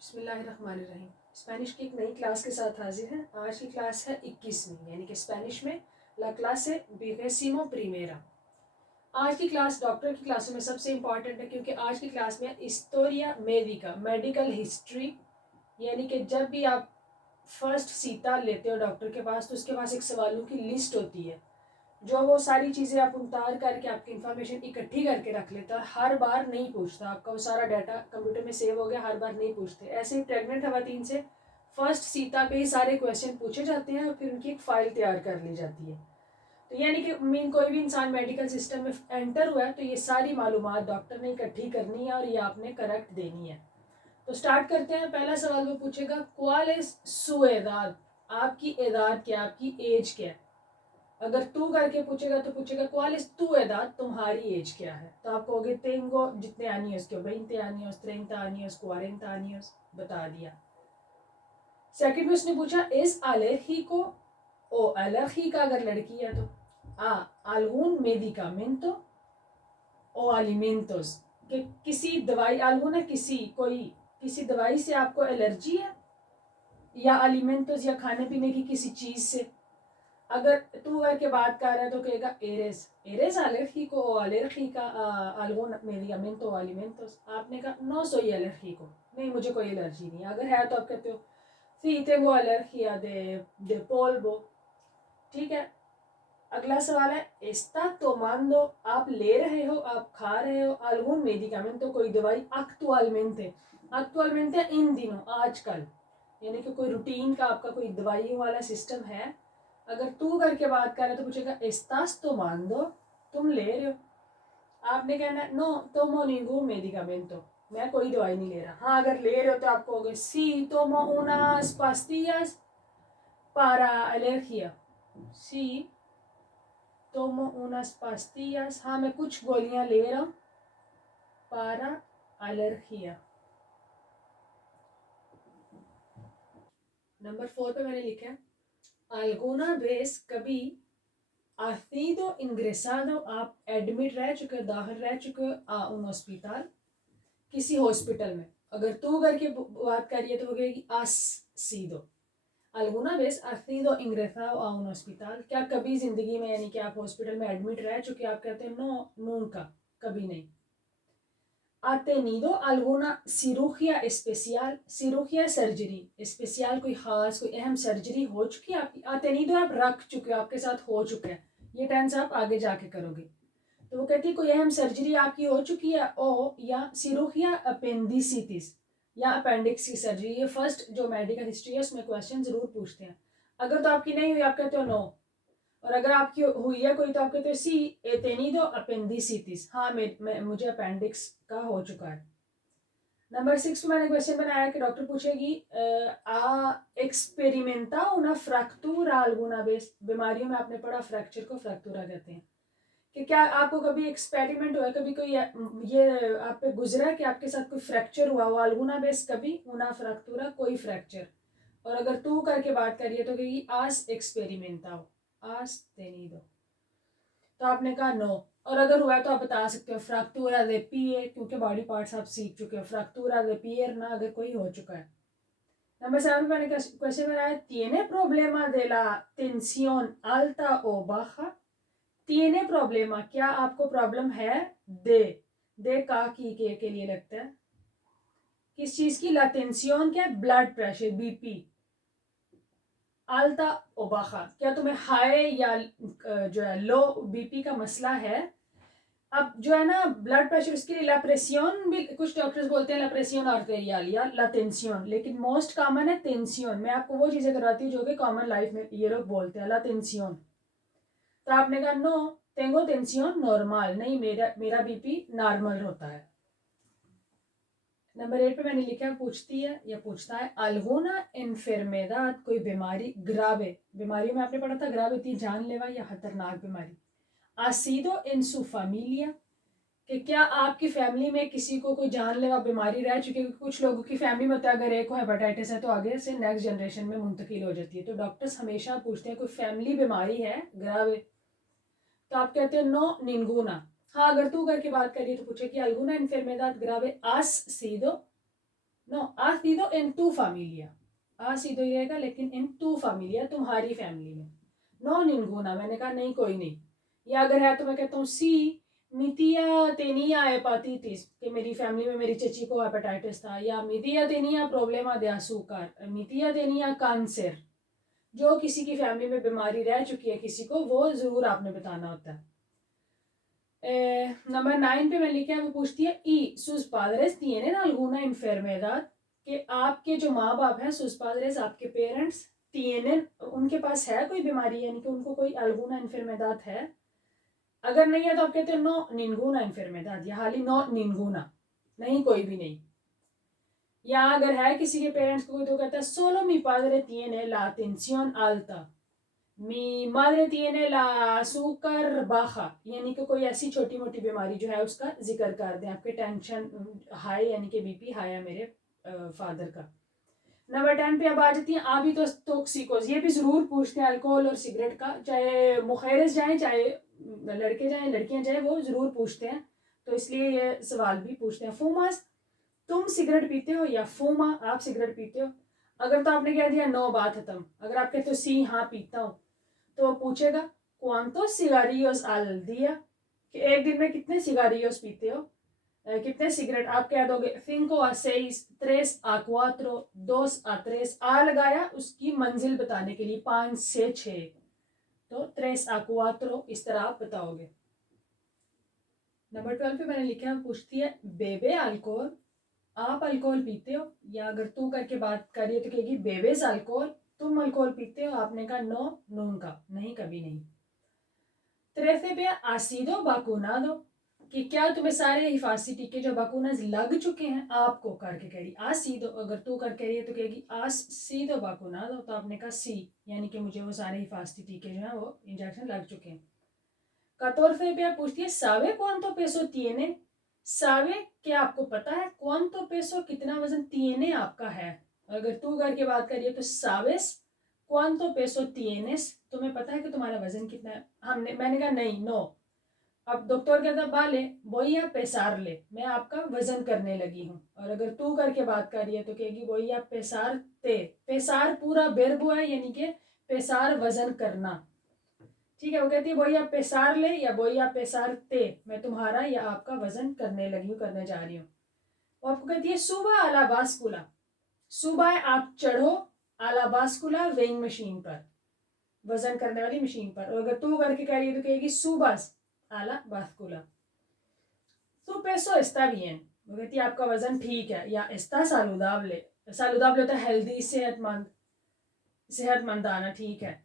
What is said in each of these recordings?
बिस्मिल्लाहिर्रहमानिर्रहीम। स्पेनिश की एक नई क्लास के साथ हाजिर हैं। आज की क्लास है 21वीं, यानी कि स्पेनिश में ला क्लासे विगेसिमो प्रीमेरा। आज की क्लास डॉक्टर की क्लासों में सबसे इम्पॉर्टेंट है, क्योंकि आज की क्लास में हिस्टोरिया मेडिका, मेडिकल हिस्ट्री, यानी कि जब भी आप फर्स्ट सीता लेते हो डॉक्टर के पास तो उसके पास एक सवालों की लिस्ट होती है, जो वो सारी चीज़ें आप उतार करके आपकी इन्फॉर्मेशन इकट्ठी करके रख लेते हैं और हर बार नहीं पूछता। आपका वो सारा डाटा कंप्यूटर में सेव हो गया, हर बार नहीं पूछते। ऐसे ही प्रेग्नेंट खवातीन से फर्स्ट सीता पे ही सारे क्वेश्चन पूछे जाते हैं और फिर उनकी एक फ़ाइल तैयार कर ली जाती है। तो यानी कि मीन कोई भी इंसान मेडिकल सिस्टम में एंटर हुआ है तो ये सारी मालूमात डॉक्टर ने इकट्ठी करनी है और ये आपने करेक्ट देनी है। तो स्टार्ट करते हैं। पहला सवाल वो पूछेगा, क्वाल इज सु एदाद, आपकी एदाद क्या, आपकी एज क्या है। अगर तू करके पूछेगा तो पूछेगा क्वाल इज तू एदाद, तुम्हारी एज क्या है। तो आप कहोगे तेंगो जितने आनियोस के, 20 आनियोस, 30 आनियोस, 40 आनियोस, बता दिया। सेकंड में उसने पूछा इज अलर्जिको ओ, अलर्जी का अगर लड़की है तो आ algún medicamento o alimentos, कि किसी दवाई, algún है किसी, कोई, किसी दवाई से आपको एलर्जी है, या alimentos या खाने पीने की किसी चीज से। अगर तू करके बात कर रहा है तो कहेगा एरेस, एरेस alérgico o alérgica a algún medicamento o alimentos। आपने कहा no soy alérgico, नहीं मुझे कोई एलर्जी नहीं। अगर है तो आप कहते हो sí tengo alergia de polvo। ठीक है। अगला सवाल है está tomando, आप ले रहे हो, आप खा रहे हो algún medicamento, कोई दवाई, actualmente, actualmente इन दिनों, आजकल, यानी कि कोई रूटीन का आपका कोई दवाइयों वाला सिस्टम है। अगर तू करके बात कर रहे तो पूछेगा estás tomando, तुम ले रहे हो। आपने कहना no tomo ningún medicamento, मैं कोई दवाई नहीं ले रहा। हाँ अगर ले रहे हो तो आप कहोगे sí tomo unas pastillas para alergia, sí tomo unas pastillas, हाँ मैं कुछ गोलियां ले रहा हूँ para alergia। नंबर 4 पे मैंने लिखा है alguna vez, कभी, ha sido ingresado, आप एडमिट रह चुके हो, दाखिल रह चुके हो a un hospital, किसी हॉस्पिटल में। अगर तू करके बात करिए तो वो कहेगी has sido। alguna vez ha sido ingresado a un hospital, क्या कभी जिंदगी में, यानी कि आप हॉस्पिटल में एडमिट रह चुके, आप कहते हैं no nunca, कभी नहीं। ha tenido alguna cirugía especial, cirugía surgery, special कोई खास कोई अहम सर्जरी हो चुकी है आपकी। ha tenido आप रख चुके हो, आपके साथ हो चुका है, ये टेंस आप आगे जाके करोगे। तो वो कहती है कोई अहम सर्जरी आपकी हो चुकी है, ओ या सिरोहिया अपेंडिसिटिस या अपेंडिक्स की सर्जरी। ये फर्स्ट जो मेडिकल हिस्ट्री है उसमें क्वेश्चन जरूर पूछते हैं। अगर तो आपकी नहीं हुई आप कहते हो नो, और अगर आपकी हुई है कोई तो आप कहते हो सी ए टेनिडो अपेंडिसिटिस, हाँ मुझे अपेंडिक्स का हो चुका है। नंबर 6 मैंने क्वेश्चन बनाया कि डॉक्टर पूछेगी आ एक्सपेरिमेंटा una fractura alguna vez, बीमारियों में आपने पढ़ा फ्रैक्चर को फ्रैक्टूरा कहते हैं, कि क्या आपको कभी एक्सपेरिमेंट हुआ, कभी कोई ये आप पे गुजरा कि आपके साथ कोई फ्रैक्चर हुआ हो। alguna vez कभी, una fractura कोई फ्रैक्चर। और अगर तू करके बात करिए तो कहेगी has experimentado, has tenido। तो आपने कहा नो, और अगर हुआ है तो आप बता सकते हो फ्रैक्टूरा दे पिए, क्योंकि बॉडी पार्ट्स आप सीख चुके हो। फ्रैक्टूरा दे पियरना अगर कोई हो चुका है। नंबर 7 मैंने क्वेश्चन बनाया tiene problema de la tensión alta o baja, tiene problema, क्या आपको प्रॉब्लम है, दे का के लिए लगता है, किस चीज की। ला टेंसियोन क्या है, ब्लड प्रेशर, बीपी। आल्ता ओ बाखा, क्या तुम्हें हाई या जो है लो बीपी का मसला है। अब जो है ना ब्लड प्रेशर, उसके लिए ला प्रेसियोन भी कुछ डॉक्टर्स बोलते हैं, ला प्रेसियोन आर्टेरियल या ला टेंसियोन, लेकिन मोस्ट कॉमन है टेंसियोन। मैं आपको वो चीजें करवाती हूँ जो कि कॉमन लाइफ में ये लोग बोलते हैं, ला टेंसियोन। तो आपने कहा नो टेंगो टेंसियोन नॉर्मल, नहीं मेरा बीपी नॉर्मल होता है। नंबर 8 पे मैंने लिखा पूछती है या पूछता है alguna enfermedad, कोई बीमारी, ग्रावे, बीमारी में आपने पढ़ा था ग्रावे थी जानलेवा या खतरनाक बीमारी। ha sido en su familia, कि क्या आपकी फैमिली में किसी को कोई जानलेवा बीमारी रह चुकी है। कुछ लोगों की फैमिली में होता है अगर एक को हेपेटाइटिस है तो आगे से नेक्स्ट जनरेशन में मुंतकिल हो जाती है। तो डॉक्टर्स हमेशा पूछते हैं कोई फैमिली बीमारी है ग्रावे, तो आप कहते हैं नो निंगुना। हाँ अगर तू करके बात करिए तो पूछे कि alguna enfermedad grave has sido, नो ha sido en tu familia, ha sido ही रहेगा लेकिन en tu familia तुम्हारी फैमिली में। नो ninguna मैंने कहा नहीं कोई नहीं। या अगर है तो मैं कहता हूँ सी mi tía tenía hepatitis कि मेरी फैमिली में मेरी चची को हेपेटाइटिस था, या mi tía tenía problema de azúcar, mi tía tenía cáncer। जो किसी की फैमिली में बीमारी रह चुकी है किसी को, वो जरूर आपने बताना होता है। नंबर 9 पे मैं लिखा है, वो पूछती है y sus padres tienen alguna enfermedad, कि आपके जो माँ बाप हैं sus padres आपके पेरेंट्स, tienen उनके पास है कोई बीमारी, यानी कि उनको कोई alguna enfermedad है। अगर नहीं है तो आप कहते हो no ninguna enfermedad, या हाली no ninguna, नहीं कोई भी नहीं। या अगर है किसी के पेरेंट्स को तो कहता है solo mi padre tiene la tensión alta, मी madre tiene la azúcar baja, यानी कि कोई ऐसी छोटी मोटी बीमारी जो है उसका जिक्र कर दें। आपके टेंशन हाई यानी कि बीपी हाई है मेरे फादर का। नंबर 10 पे अब आ जाती है आबी तो टॉक्सिकोज, ये भी जरूर पूछते हैं अल्कोहल और सिगरेट का, चाहे मुखैरस जाए चाहे लड़के जाए लड़कियां जाए, वो जरूर पूछते हैं, तो इसलिए ये सवाल भी पूछते हैं। फूमास, तुम सिगरेट पीते हो, या फूमा आप सिगरेट पीते हो। अगर तो आपने कह दिया नो बात खत्म। अगर आप कहते हो सी हाँ पीता हूँ, तो वो पूछेगा cuántos cigarrillos al día, कि एक दिन में कितने सिगारियोस पीते हो, कितने सिगरेट। आप कह दोगे 5 a 6, 3 a 4, 2 a 3। आ लगाया उसकी मंजिल बताने के लिए 5 से 6, तो 3 a 4 इस तरह आप बताओगे। नंबर 12 पे मैंने लिखा है, पूछती है बेबे अल्कोहल, आप अल्कोहल पीते हो, या अगर तू करके बात करिए तो कहेगी बेबेज अल्कोहल, तुम अल्कोहल पीते हो। आपने कहा नो नूंगा, नहीं कभी नहीं। 13 पे आसिदो बाकुनादो, कि क्या तुम्हें सारे हिफाजती टीके जो बाकुनाज लग चुके हैं, आपको करके कह रही आसिदो, अगर तू करके रही है तो कहेगी आस सीदो बाकुनादो, तो आपने कहा सी, यानी कि मुझे वो सारे हिफाजती टीके जो हैं वो इंजेक्शन लग चुके हैं। 14 पे पूछती है Save cuánto peso tiene, Save क्या आपको पता है, cuánto peso कितना वजन, tiene आपका है। अगर तू करके बात करिए तो sabes cuánto peso tienes, तुम्हें पता है कि तुम्हारा वजन कितना है। मैंने कहा नहीं नो। अब डॉक्टर कहता बाले वही आप पेसार ले, मैं आपका वजन करने लगी हूँ। और अगर तू करके बात कर रही है तो कहेगी वही आप पेसार ते, पेसार पूरा बेरबो है, यानी कि पेसार वजन करना। ठीक है, वो कहती है वही आप पेसार ले, या वही आप पेसार ते, मैं तुम्हारा या आपका वजन करने लगी हूँ, करने जा रही हूँ। वो आपको कहती है सुबह आला बास्कुला, सुबह आप चढ़ो आला बास्कुला वेइंग मशीन पर, वजन करने वाली मशीन पर। और अगर तू करके कह रही है तो कहेगी सुबह आला बास्कुला। तो पेसो एस्ता bien, वो कहती है आपका वजन ठीक है, या एस्ता सालुदाबले, सालुदाबले होता है हेल्दी, सेहतमंद, सेहतमंदाना, ठीक है।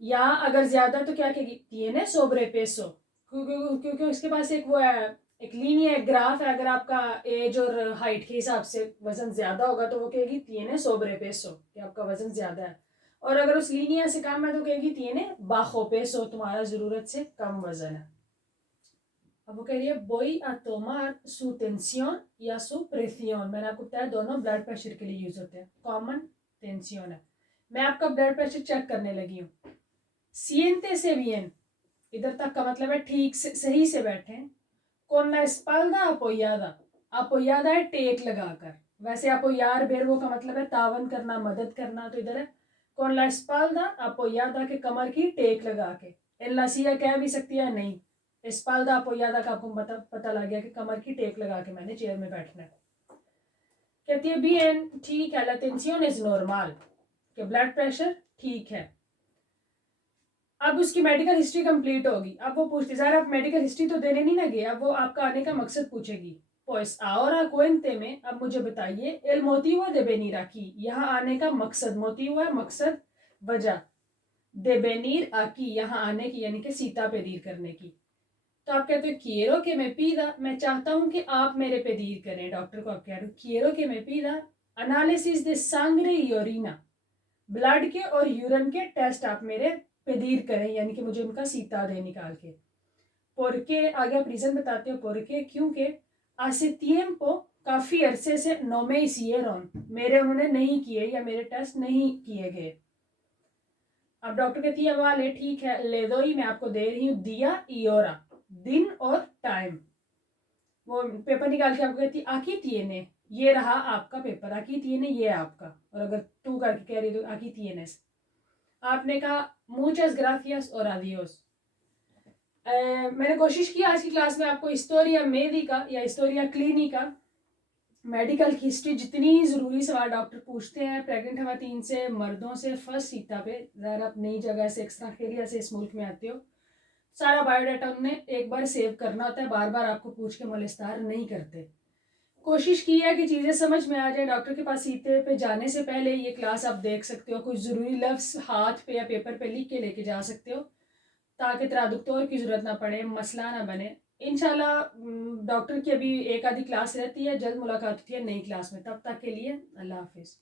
या अगर ज्यादा तो क्या कहेगी tiene sobrepeso, क्योंकि उसके पास एक वो है, एक लीनियर एक ग्राफ है, अगर आपका एज और हाइट के हिसाब से वजन ज्यादा होगा तो वो कहेगी tiene sobrepeso, कि आपका वजन ज्यादा है। और अगर उस लीनियर से कम है तो कहेगी tiene bajo peso, तुम्हारा जरूरत से कम वजन है। अब वो कह रही है voy a tomar su tensión या su presión, मैंने आपको बताया दोनों ब्लड प्रेशर के लिए यूज होते हैं, कॉमन टेंसियन है। मैं आपका ब्लड प्रेशर चेक करने लगी हूँ। siéntese bien, इधर तक का मतलब है ठीक से सही से बैठे। con la espalda apoyada, apoyada है टेक लगाकर, वैसे apoyar verbo का मतलब है तावन करना, मदद करना, तो इधर है con la espalda apoyada के कमर की टेक लगा के। en la silla कह भी सकती है, नहीं espalda apoyada का आपको पता लग गया कि कमर की टेक लगा के मैंने चेयर में बैठना है। कहती है bien, ठीक है, la tensión es normal, कि ब्लड प्रेशर ठीक है। अब उसकी मेडिकल हिस्ट्री कंप्लीट होगी। अब वो पूछती है आप मेडिकल हिस्ट्री तो देने नहीं लगे, अब वो आपका आने का मकसद पूछेगी। pues ahora cuénteme, अब मुझे बताइए el motivo de venir aquí, यहाँ आने का मकसद, मोटिव है मकसद, वजह, de venir aquí यहाँ आने की, यानी कि सीता पेदीर करने की। तो आप कहते हो quiero que me pida, मैं चाहता हूँ कि आप मेरे पेदीर करें। डॉक्टर को आप कह रहे हो quiero que me pida análisis de sangre y orina, blood के और यूरिन के टेस्ट आप मेरे पेदीर करें, यानी कि मुझे उनका सीता दे निकाल के। पोरके आगे आप रीजन बताते हो, पोरके क्योंकि hace tiempo काफी अरसे से no me hicieron, मेरे उन्होंने नहीं किए या मेरे टेस्ट नहीं किए गए। अब डॉक्टर कहती है वाले ठीक है ले दो ही, मैं आपको दे रही हूँ दिया y hora, दिन और टाइम। वो पेपर निकाल के आपको कहती आकी tiene, ये रहा आपका पेपर, aquí tiene, ये आपका, और अगर तू करके कह रही तो aquí tienes। आपने कहा muchas gracias और adiós। मैंने कोशिश की आज की क्लास में आपको हिस्टोरिया मेडिका या हिस्टोरिया क्लिनिका, मेडिकल की हिस्ट्री, जितनी ज़रूरी सवाल डॉक्टर पूछते हैं प्रेग्नेंट खवातीन से, मर्दों से, फर्स्ट सीटा पे, ज़रा आप नई जगह से, एक्स्ट्रा एरिया से इस मुल्क में आते हो, सारा बायोडाटा उनने एक बार सेव करना होता है, बार बार आपको पूछ के मोलिस्तार नहीं करते। कोशिश की है कि चीज़ें समझ में आ जाए। डॉक्टर के पास सीटे पे जाने से पहले ये क्लास आप देख सकते हो, कुछ ज़रूरी लफ्ज़ हाथ पे या पेपर पे लिख के लेके जा सकते हो, ताकि ट्रादुक्तोर की ज़रूरत ना पड़े, मसला ना बने। इंशाल्लाह डॉक्टर की अभी एक आधी क्लास रहती है, जल्द मुलाकात होती है नई क्लास में। तब तक के लिए अल्लाह हाफिज़।